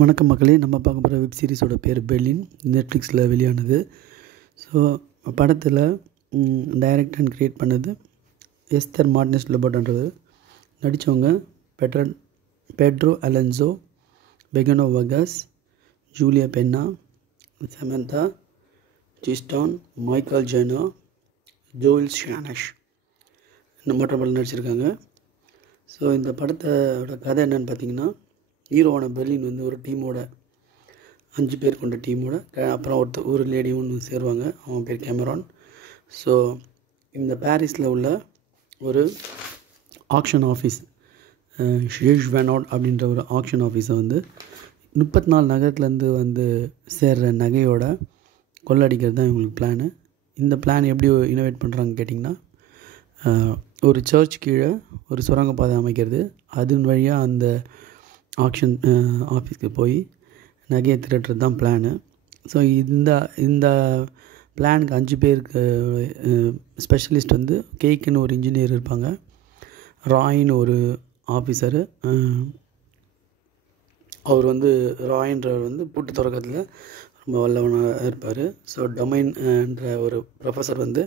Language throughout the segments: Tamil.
வணக்கம் மக்களே. நம்ம பார்க்க போகிற வெப் சீரிஸோட பேர் பெர்லின். நெட்ஃப்ளிக்ஸில் வெளியானது. ஸோ படத்தில் டைரக்ட் அண்ட் கிரியேட் பண்ணது எஸ்தர் மார்டினஸ் லொபோட்டோன்றது. நடித்தவங்க Pedro Alonso, Begona Vargas, Julia Pena, Samantha ஜிஸ்டான், மைக்கேல் ஜெனா, ஜோயில் ஷானஷ் இந்த மற்ற படம் நடிச்சிருக்காங்க. ஸோ இந்த படத்தோட கதை என்னென்னு பார்த்தீங்கன்னா, ஹீரோவான பெர்லின் வந்து ஒரு டீமோட 5 பேர் கொண்ட டீமோட அப்புறம் ஒரு லேடி ஒன்று சேருவாங்க. அவங்க பேர் கேமரான். ஸோ இந்த பாரிஸில் உள்ள ஒரு ஆக்ஷன் ஆஃபீஸ், ஷேஷ் வேனாட் அப்படின்ற ஒரு ஆக்ஷன் ஆஃபீஸை வந்து 34 நகரத்துலேருந்து வந்து சேர்கிற நகையோட கொள்ளடிக்கிறது தான் இவங்களுக்கு பிளானு. இந்த பிளான் எப்படி இனோவேட் பண்ணுறாங்கன்னு கேட்டிங்கன்னா, ஒரு சர்ச் கீழே ஒரு சுரங்கப்பாதை அமைக்கிறது, அதன் வழியாக அந்த ஆக்ஷன் ஆஃபீஸ்க்கு போய் நகையை திரட்டுறது தான் பிளானு. ஸோ இந்த பிளானுக்கு 5 பேருக்கு ஸ்பெஷலிஸ்ட் வந்து கேக்குன்னு ஒரு இன்ஜினியர் இருப்பாங்க, ராயின்னு ஒரு ஆஃபீஸரு, அவர் வந்து ராயின்றவர் வந்து பூட்டு திறக்கிறதுல ரொம்ப வல்லவனாக இருப்பார். ஸோ டொமைன் என்ற ஒரு ப்ரொஃபஸர் வந்து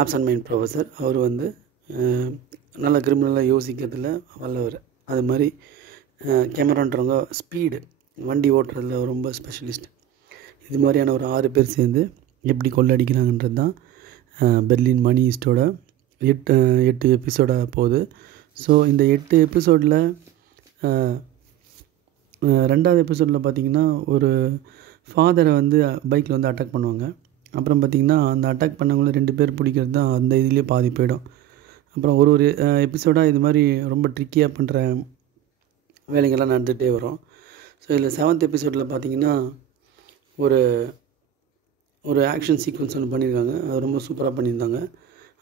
ஆப்சன்ட் மைண்ட் ப்ரொஃபஸர், அவர் வந்து நல்ல கிரிமினலாக யோசிக்கிறதுல வல்லவர். அது மாதிரி கேமரான்றவங்க ஸ்பீடு வண்டி ஓட்டுறதுல ரொம்ப ஸ்பெஷலிஸ்ட். இது மாதிரியான ஒரு 6 பேர் சேர்ந்து எப்படி கொள்ளடிக்கிறாங்கன்றது தான் பெர்லின் மணி ஈஸ்டோட 8 எபிசோடாக போகுது. ஸோ இந்த 8 எபிசோடில் 2வது எபிசோடில் பார்த்திங்கன்னா, ஒரு ஃபாதரை வந்து பைக்கில் வந்து அட்டாக் பண்ணுவாங்க. அப்புறம் பார்த்திங்கன்னா, அந்த அட்டாக் பண்ணவங்கள 2 பேர் பிடிக்கிறது தான் அந்த இதுலேயே பாதி போயிடும். அப்புறம் ஒரு எபிசோடாக இது மாதிரி ரொம்ப ட்ரிக்கியாக பண்ணுற வேலைகள்லாம் நடந்துகிட்டே வரும். ஸோ இதில் 7th எபிசோடில் பார்த்திங்கன்னா, ஒரு ஆக்ஷன் சீக்வன்ஸ் ஒன்று பண்ணியிருக்காங்க. அது ரொம்ப சூப்பராக பண்ணியிருந்தாங்க.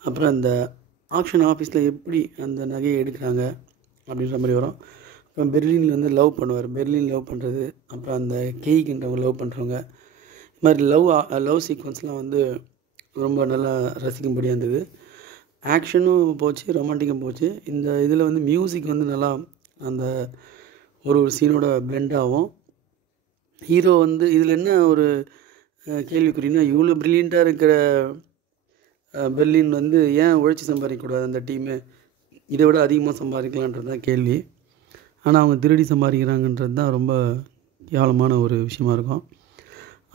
அப்புறம் அந்த ஆக்ஷன் ஆஃபீஸில் எப்படி அந்த நகையை எடுக்கிறாங்க அப்படின்ற மாதிரி வரும். அப்புறம் பெர்லினில் வந்து லவ் பண்ணுவார், பெர்லின் லவ் பண்ணுறது, அப்புறம் அந்த கேய்க்குன்றவங்க லவ் பண்ணுறவங்க, இது மாதிரி லவ் சீக்வன்ஸ்லாம் வந்து ரொம்ப நல்லா ரசிக்கும்படியாக இருந்தது. ஆக்ஷனும் போச்சு, ரொமான்டிக்கும் போச்சு. இந்த இதில் வந்து மியூசிக் வந்து நல்லா அந்த ஒரு சீனோட பிளெண்ட் ஆகும். ஹீரோ வந்து இதில் என்ன ஒரு கேள்விக்குறின்னா, இவ்வளோ ப்ரில்லியண்ட்டாக இருக்கிற பெர்லின் வந்து ஏன் உழைச்சி சம்பாதிக்கக்கூடாது, அந்த டீமு இதை விட அதிகமாக சம்பாதிக்கலான்றது தான் கேள்வி. ஆனால் அவங்க திருடி சம்பாதிக்கிறாங்கன்றது தான் ரொம்ப கேவலமான ஒரு விஷயமா இருக்கும்.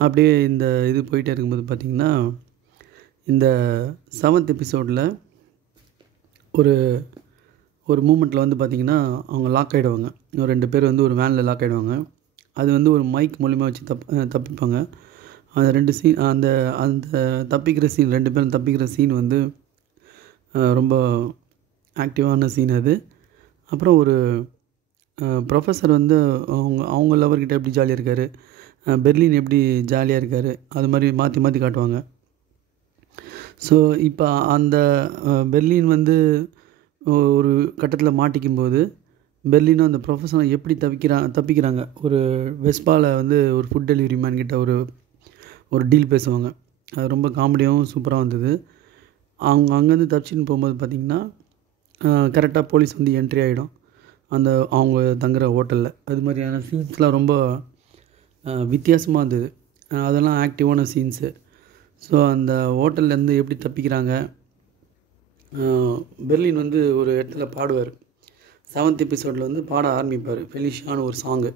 அப்படியே இந்த இது போயிட்டே இருக்கும்போது பார்த்திங்கன்னா, இந்த 7th எபிசோடில் ஒரு மூமெண்ட்டில் வந்து பார்த்திங்கன்னா, அவங்க லாக் ஆகிடுவாங்க. 2 பேர் வந்து ஒரு வேனில் லாக் ஆகிடுவாங்க. அது வந்து ஒரு மைக் மூலிமா வச்சு தப்பிப்பாங்க. அந்த 2 சீன், அந்த தப்பிக்கிற சீன், 2 பேரும் தப்பிக்கிற சீன் வந்து ரொம்ப ஆக்டிவான சீன் அது. அப்புறம் ஒரு ப்ரொஃபஸர் வந்து அவங்க லவர்கிட்ட எப்படி ஜாலியாக இருக்கார், பெர்லின் எப்படி ஜாலியாக இருக்கார், அது மாதிரி மாற்றி மாற்றி காட்டுவாங்க. ஸோ இப்போ அந்த பெர்லின் வந்து ஒரு கட்டத்தில் மாட்டிக்கும்போது, பெர்லினும் அந்த ப்ரொஃபஸரும் எப்படி தப்பிக்கிறாங்க. ஒரு வெஸ்பாவில் வந்து ஒரு ஃபுட் டெலிவரி மேன் கிட்ட ஒரு டீல் பேசுவாங்க. அது ரொம்ப காமெடியாகவும் சூப்பராக வந்தது. அவங்க அங்கேருந்து தப்பிச்சின்னு போகும்போது பார்த்திங்கன்னா, கரெக்டாக போலீஸ் வந்து என்ட்ரி ஆகிடும் அவங்க தங்குற ஹோட்டலில். அது மாதிரியான சீன்ஸ்லாம் ரொம்ப வித்தியாசமாக இருந்தது. அதெல்லாம் ஆக்டிவான சீன்ஸு. ஸோ அந்த ஹோட்டல்லேருந்து எப்படி தப்பிக்கிறாங்க. பெர்லின் வந்து ஒரு இடத்துல பாடுவார். 7th எபிசோடில் வந்து பாட ஆரம்பிப்பார், ஃபெலிஷியான்னு ஒரு சாங்கு.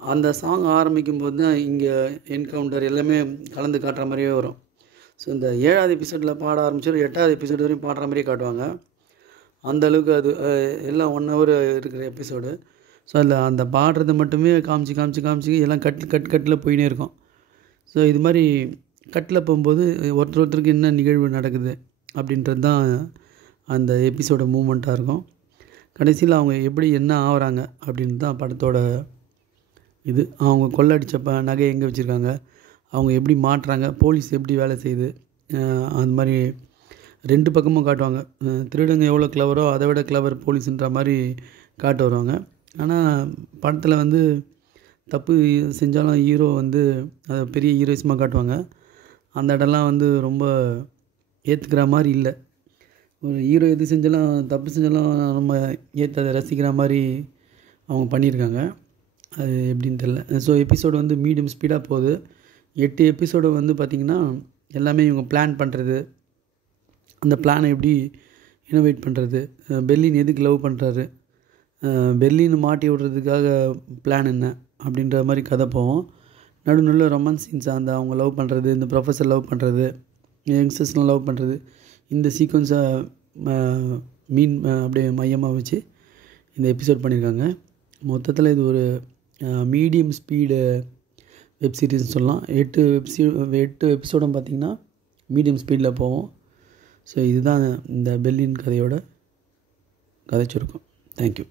அந்த சாங் ஆரம்பிக்கும்போது தான் இங்கே என்கவுண்டர் எல்லாமே கலந்து காட்டுற மாதிரியே வரும். ஸோ இந்த 7வது எபிசோடில் பாட ஆரம்பிச்சு 8வது எபிசோடு வரையும் பாடுற மாதிரியே காட்டுவாங்க. அந்தளவுக்கு அது எல்லாம் 1 hour இருக்கிற எபிசோடு. ஸோ அதில் அந்த பாடுறதை மட்டுமே காமிச்சு எல்லாம் கட்டில் போயினே இருக்கும். ஸோ இது மாதிரி கட்டில் போகும்போது ஒருத்தருக்கு என்ன நிகழ்வு நடக்குது அப்படின்றது தான் அந்த எபிசோட மூமெண்ட்டாக இருக்கும். கடைசியில் அவங்க எப்படி என்ன ஆகுறாங்க அப்படின்னு தான் படத்தோட இது. அவங்க கொள்ளடித்த நகை எங்கே வச்சுருக்காங்க, அவங்க எப்படி மாட்டுறாங்க, போலீஸ் எப்படி வேலை செய்யுது, அந்த மாதிரி 2 பக்கமும் காட்டுவாங்க. திருடுங்க எவ்வளோ கிளவரோ அதை விட கிளவர் போலீஸுன்ற மாதிரி காட்டு வருவாங்க. ஆனால் படத்தில் வந்து தப்பு செஞ்சாலும் ஹீரோ வந்து அதை பெரிய ஹீரோயிசமாக காட்டுவாங்க. அந்த இடம்லாம் வந்து ரொம்ப ஏற்றுக்கிற மாதிரி இல்லை. ஒரு ஹீரோ எது செஞ்சாலும், தப்பு செஞ்சாலும் நம்ம ஏற்று அதை ரசிக்கிற மாதிரி அவங்க பண்ணியிருக்காங்க. அது எப்படின்னு தெரில. ஸோ எபிசோடு வந்து மீடியம் ஸ்பீடாக போகுது. 8 எபிசோடு வந்து பார்த்திங்கன்னா எல்லாமே இவங்க பிளான் பண்ணுறது, அந்த பிளானை எப்படி இனோவேட் பண்ணுறது, பெர்லின் எதுக்கு லவ் பண்ணுறாரு, பெர்லின் மாட்டி விடுறதுக்காக பிளான் என்ன அப்படின்ற மாதிரி கதை போவோம். நடுநடுவில் ரொமான்ஸ் சீன்ஸ், அந்த அவங்க லவ் பண்ணுறது, இந்த ப்ரொஃபஸர் லவ் பண்ணுறது, யங்ஸ்டர்ஸ்லாம் லவ் பண்ணுறது, இந்த சீக்வன்ஸை அப்படியே மையமாக வச்சு இந்த எபிசோட் பண்ணியிருக்காங்க. மொத்தத்தில் இது ஒரு மீடியம் ஸ்பீடு வெப் சீரிஸ்னு சொல்லலாம். 8 எபிசோடும் பார்த்திங்கன்னா மீடியம் ஸ்பீடில் போவோம். ஸோ இதுதான் இந்த பெர்லின் கதையோட கதை சுருக்கம். தேங்க்யூ.